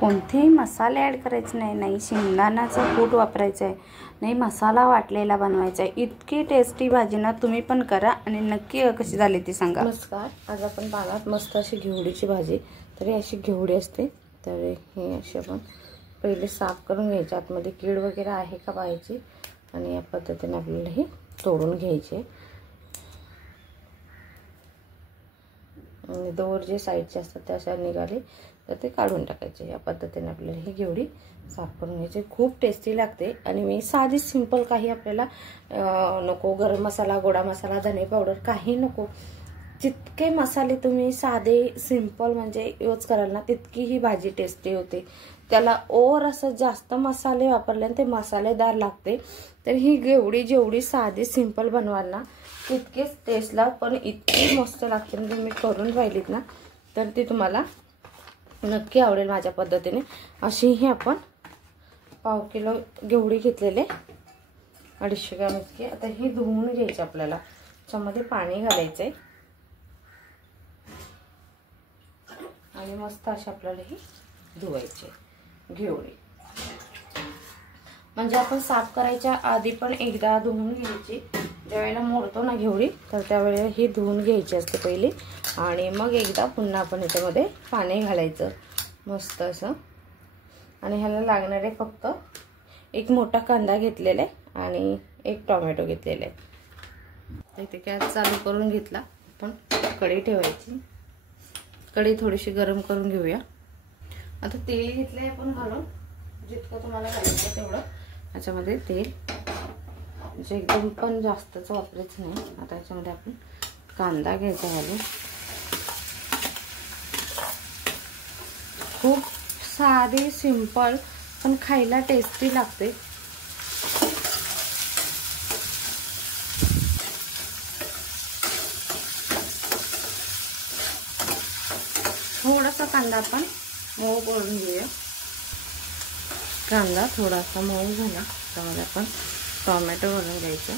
कोणतेही मसाले ॲड करायचे नाही, नाही शेंगदाण्याचं कूट वापरायचं आहे, नाही मसाला वाटलेला बनवायचा आहे। इतकी टेस्टी भाजी ना, तुम्ही पण करा आणि नक्की कशी झाली ती सांगा। नमस्कार, आज आपण पाण्यात मस्त अशी घेवडीची भाजी, तरी अशी घेवडी असते तर हे अशी आपण पहिले साफ करून घ्यायची, आतमध्ये कीड वगैरे आहे का पाहायची आणि या पद्धतीने आपल्याला हे तोडून घ्यायचे आणि दोर जे साईडचे असतात त्या अशा निघाले तर ते काढून टाकायचे। या पद्धतीने आपल्याला ही घेवडी साफ करून घ्यायची। खूप टेस्टी लागते आणि मी साधी सिंपल काही आपल्याला नको, गरम मसाला, गोडा मसाला, धने पावडर काही नको, जितके मसाले तुम्ही साधे सिंपल म्हणजे यूज कराल ना तितकी ही भाजी टेस्टी होते। त्याला ओर असं जास्त मसाले वापरल्याने ते मसालेदार लागते। तर ही घेवडी जेवढी साधी सिंपल बनवाल ना तितकेच टेस्टला पण इतकी मस्त लागते। म्हणजे मी करून पाहिलीत ना तर ती तुम्हाला नक्की आवडेल माझ्या पद्धतीने। अशी ही आपण पाव किलो घेवडी घेतलेले, 250 ग्रॅम इतकी। आता ही धुवून घ्यायची आपल्याला, त्यामध्ये पाणी घालायचंय आणि मस्त अशी आपल्याला ही धुवायची घेवडी। म्हणजे आपण साफ करायच्या आधी पण एकदा धुवून घ्यायची, ज्यावेळेला मोडतो ना घेवडी तर त्यावेळेला ही धुवून घ्यायची असते पहिली आणि मग एकदा पुन्हा आपण याच्यामध्ये पाणी घालायचं मस्त असं। आणि ह्याला लागणारे फक्त एक मोठा कांदा घेतलेला आणि एक टोमॅटो घेतलेले। इथे गॅस चालू करून घेतला, पण कढई ठेवायची, कढई थोडीशी गरम करून घेऊया। आता तेल घेतलंय आपण घालून, जितकं तुम्हाला घालायचं तेवढं याच्यामध्ये तेल, म्हणजे एकदम पण जास्तच वापरायचं नाही। आता याच्यामध्ये आपण कांदा घ्यायचा घालून। खूप साधी सिंपल पण खायला टेस्टी लागते। थोडासा कांदा आपण मऊ करून घेऊया। कांदा थोडासा मऊ झाला त्यामध्ये आपण टोमॅटो घालून घ्यायचा।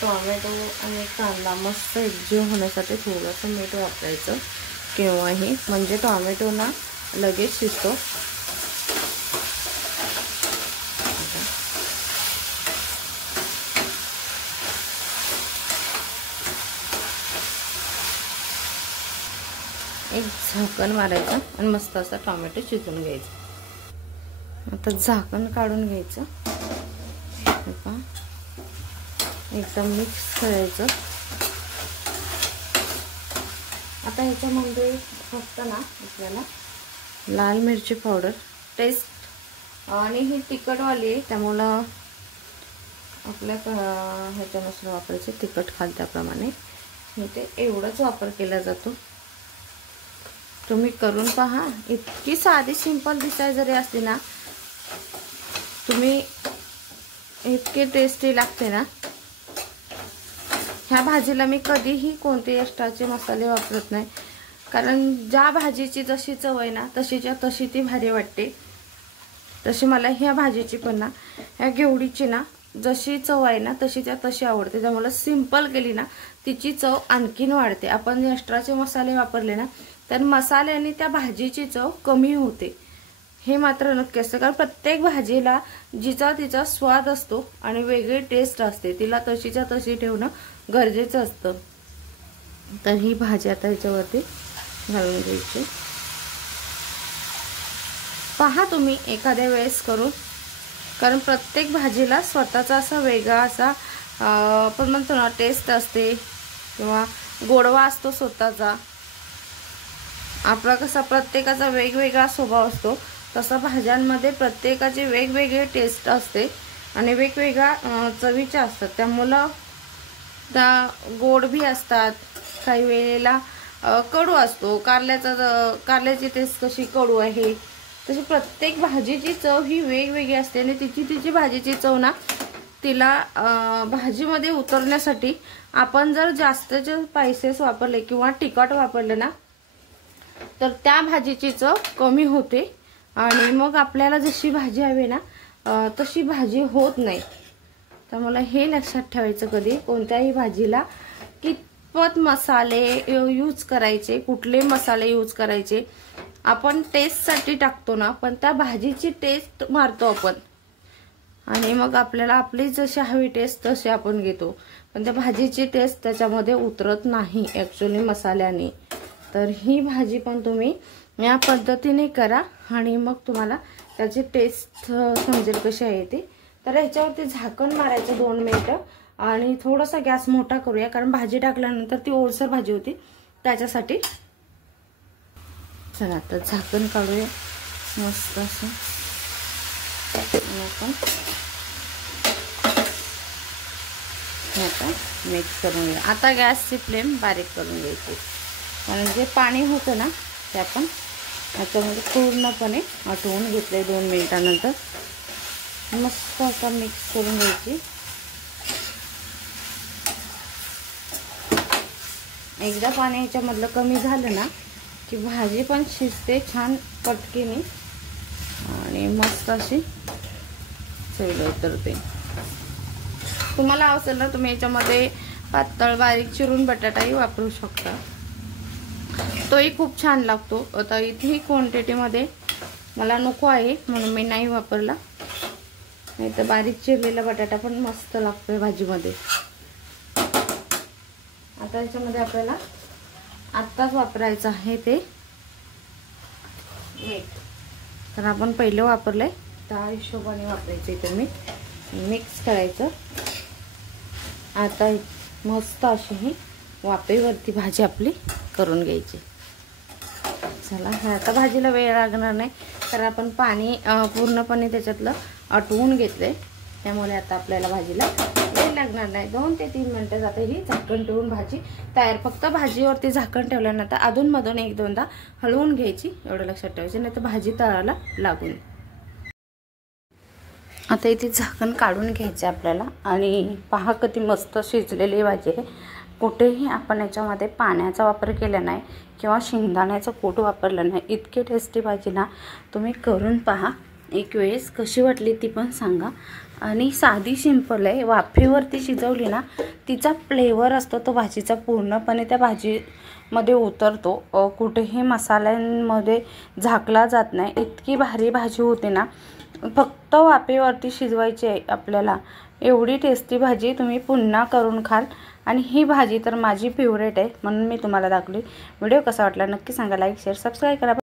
टोमॅटो आणि कांदा मस्त एकजीव होण्यासाठी थोडंसं मीठ वापरायचं केव्हाही, म्हणजे टोमॅटो ना लगेच शिजतो। एक झाकण मारायचं आणि मस्त असा टोमॅटो शिजवून घ्यायचा। आता झाकण काढून घ्यायचं, एकदम मिक्स करायचं। आता ह्याच्यामध्ये फक्त ना आपल्याला लाल मिरची पावडर, टेस्ट आणि ही तिखटवाली आहे त्यामुळं आपल्या ह्याच्यानुसार वापरायचे, तिखट खाल त्याप्रमाणे इथे एवढाच वापर केला जातो। तुम्ही करून पहा, इतकी साधी सिंपल दिसाय जरी असते ना तुम्ही इतके टेस्टी लागते ना। ह्या भाजीला मी कधीही कोणते एक्स्ट्राचे मसाले वापरत नाही, कारण ज्या भाजीची जशी चव आहे ना तशीच्या तशी ती भारी वाटते। तशी मला ह्या भाजीची पण ना, ह्या घेवडीची ना जशी चव आहे ना तशीच्या तशी आवडते। त्यामुळे सिंपल केली ना तिची चव आणखीन वाढते। आपण एक्स्ट्राचे मसाले वापरले ना तर मसाल्याने त्या भाजीची चव कमी होते, हे मात्र नक्की असतं। कारण प्रत्येक भाजीला जिचा तिचा स्वाद असतो आणि वेगळी टेस्ट असते, तिला तशीच्या तशी ठेवणं गरजेचं असतं। तर ही भाजी आता याच्यावरती घालून घ्यायची। पहा तुम्ही एखाद्या वेळेस करून, कारण प्रत्येक भाजीला स्वतःचा असा वेगळा असा आपण म्हणतो ना टेस्ट असते किंवा गोडवा असतो स्वतःचा। आपला कसा प्रत्येकाचा वेगवेगळा स्वभाव असतो, तसा भाज्यांमध्ये प्रत्येकाची वेगवेगळी टेस्ट असते आणि वेगवेगळ्या चवीच्या असतात। त्यामुळं त्या गोड भी असतात, काही वेळेला कडू असतो। कारल्याची टेस्ट कशी कडू आहे तशी प्रत्येक भाजीची चव ही वेगवेगळी असते आणि तिची भाजीची चव ना तिला भाजीमध्ये उतरण्यासाठी आपण जर जास्तचे स्पाइसेस वापरले किंवा तिखट वापरले ना तर त्या भाजीची चव कमी होते आणि मग आपल्याला जशी भाजी हवी ना तशी भाजी होत नाही। त्यामुळे हे लक्षात ठेवायचं कधी कोणत्याही भाजीला की कितपत मसाले यूज करायचे, कुठले मसाले यूज करायचे, आपण टेस्टसाठी टाकतो ना, पण त्या भाजीची टेस्ट मारतो आपण आणि मग आपल्याला आपली जशी हवी टेस्ट तशी आपण घेतो, पण त्या भाजीची टेस्ट त्याच्यामध्ये उतरत नाही ॲक्च्युली मसाल्याने. तर ही भाजी पण तुम्ही या पद्धतीने करा आणि मग तुम्हाला त्याची टेस्ट समजेल कशी आहे ती. तर ह्याच्यावरती झाकण मारायचं 2 मिनिटं आणि थोडासा गॅस मोठा करूया, कारण भाजी टाकल्यानंतर ती ओलसर भाजी होती त्याच्यासाठी. चला आता झाकण काढूया मस्त असं. आता मिक्स करून घ्या. आता गॅसची फ्लेम बारीक करून घ्यायची, कारण जे पाणी होतं ना ते आपण याच्यामध्ये पूर्णपणे आटवून घेतले. 2 मिनिटानंतर मस्त आता मिक्स करून घ्यायची. एकदा पाणी याच्यामधलं कमी झालं ना की भाजी पण शिजते छान पटकीने आणि मस्त अशी चवीला उतरते. तुम्हाला असेल ना तुम्ही याच्यामध्ये पातळ बारीक चिरून बटाटाही वापरू शकता, तोही खूप छान लागतो. आता इथे क्वांटिटीमध्ये मला नको आहे म्हणून मी नाही वापरला, नाही तर बारीक चिरलेला बटाटा पण मस्त लागतोय भाजीमध्ये. आता याच्यामध्ये आपल्याला आत्ताच वापरायचं आहे ते मीठ. तर आपण पहिलं वापरलंय त्या हिशोबाने वापरायचं. इथे मीठ मिक्स करायचं. आता मस्त अशी ही वाफेवरती भाजी आपली करून घ्यायची. चला आता भाजीला वेळ लागणार नाही, तर आपण पाणी पूर्णपणे त्याच्यातलं आटवून घेतलंय, त्यामुळे आता आपल्याला भाजीला वेळ लागणार नाही. 2 ते 3 मिनिटं आता ही झाकण ठेवून भाजी तयार. फक्त भाजीवरती झाकण ठेवल्यानंतर अधूनमधून 1-2दा हलवून घ्यायची, एवढं लक्षात ठेवायचं, नाही तर भाजी तळायला लागून. आता इथे झाकण काढून घ्यायचं आपल्याला आणि पहा किती मस्त शिजलेली भाजी आहे. कुठेही आपण याच्यामध्ये पाण्याचा वापर केला नाही किंवा शेंगदाण्याचं कूट वापरलं नाही. इतकी टेस्टी भाजी ना तुम्ही करून पहा एक वेळेस. कशी वाटली ती पण सांगा. आणि साधी सिंपल आहे, वाफेवरती शिजवली ना तिचा फ्लेवर असतो तो भाजीचा पूर्णपणे त्या भाजीमध्ये उतरतो. कुठेही मसाल्यांमध्ये झाकला जात नाही. इतकी भारी भाजी होते ना, फक्त वाफेवरती शिजवायची आहे आपल्याला. एवढी टेस्टी भाजी तुम्ही पुन्हा करून खाल. आणि ही भाजी तर माझी फेवरेट आहे म्हणून मी तुम्हाला दाखवली. व्हिडिओ कसा वाटला नक्की सांगा. लाईक शेअर सबस्क्राईब करा.